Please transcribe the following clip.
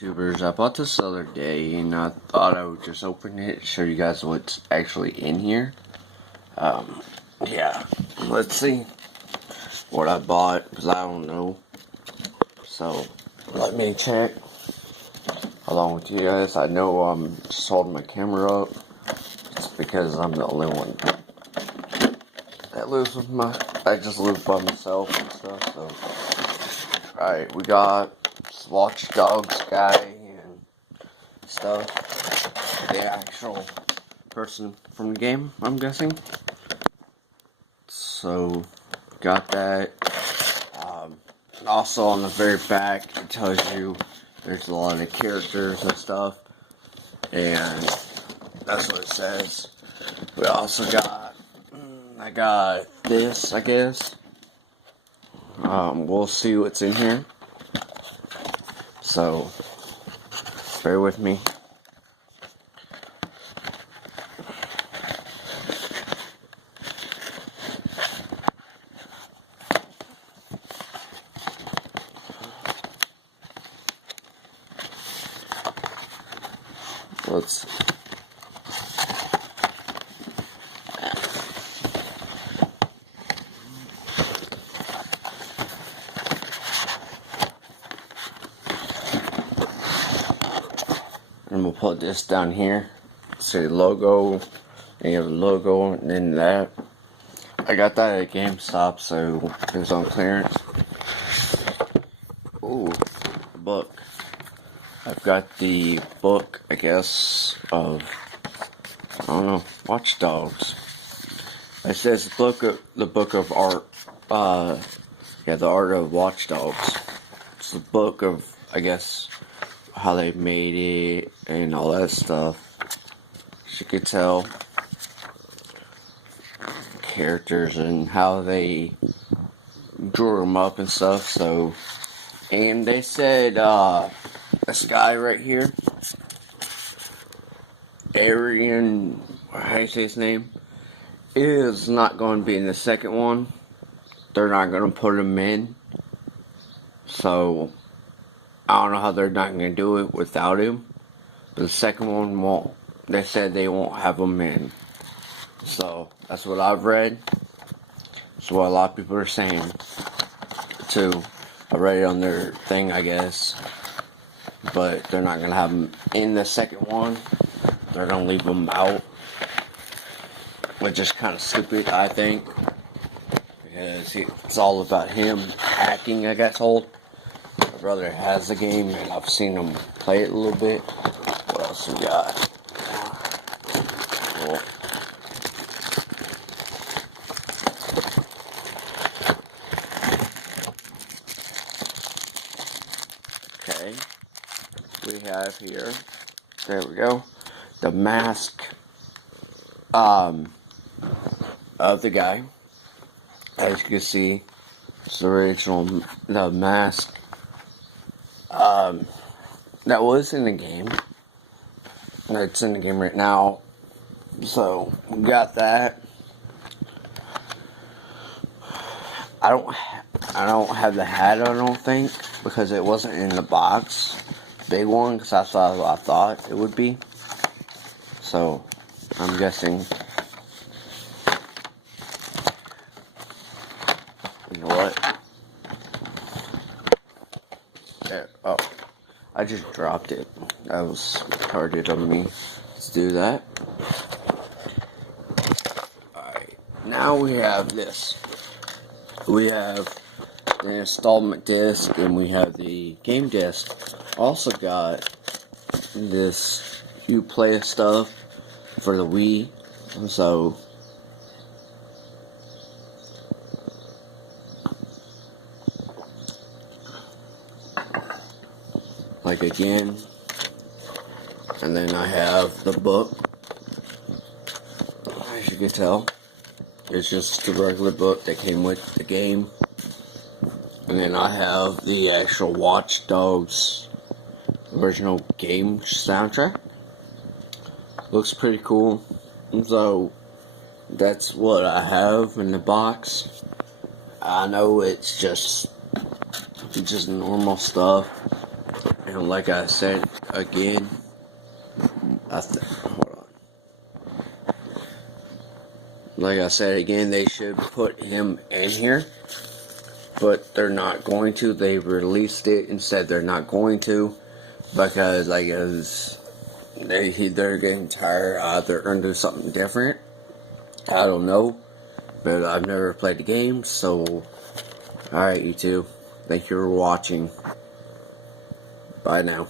YouTubers, I bought this the other day and I thought I would just open it, show you guys what's actually in here. Yeah, let's see what I bought, because I don't know. So, let me check along with you guys. I know I'm just holding my camera up. It's because I'm the only one that lives with I just live by myself and stuff, so. Alright, we got this Watch Dogs guy and stuff. The actual person from the game, I'm guessing. So, got that. Also on the very back, it tells you there's a lot of characters and stuff. And that's what it says. We also got, I got this, I guess. We'll see what's in here. So, bear with me. Let's and we'll put this down here. Say logo, and you have a logo, and then that. I got that at GameStop, so it was on clearance. Ooh, book. I've got the book, I guess, of, I don't know, Watch Dogs. It says the book of art. Yeah, the art of Watch Dogs. It's the book of, I guess, how they made it and all that stuff. As you could tell, characters and how they drew them up and stuff. So, and they said this guy right here, Arian, how do you say his name, is not going to be in the second one. They're not going to put him in. So, I don't know how they're not going to do it without him. But the second one won't. They said they won't have him in. So, that's what I've read. That's what a lot of people are saying. Too. I read it on their thing, I guess. But they're not going to have him in the second one. They're going to leave him out. Which is kind of stupid, I think. Because it's all about him hacking, I got told. My brother has the game, and I've seen him play it a little bit. What else we got? Cool. Okay. We have here, there we go, the mask of the guy. As you can see, it's the original, the mask that was in the game. Or it's in the game right now. So, we got that. I don't have the hat, I don't think, because it wasn't in the box. Big one, because that's what I thought it would be. So, I'm guessing. You know what? There. Oh, I just dropped it. That was retarded of me to do that. Alright, now we have this. We have the installment disc and we have the game disc. Also got this Uplay stuff for the Wii. So, like again, and then I have the book. As you can tell, it's just the regular book that came with the game. And then I have the actual Watch Dogs original game soundtrack. Looks pretty cool. So, that's what I have in the box. I know it's just normal stuff. And like I said again, hold on. Like I said again, they should put him in here, but they're not going to. They released it and said they're not going to because I guess they're getting tired. They're going to do something different. I don't know, but I've never played the game, so alright, YouTube. Thank you for watching. Bye now.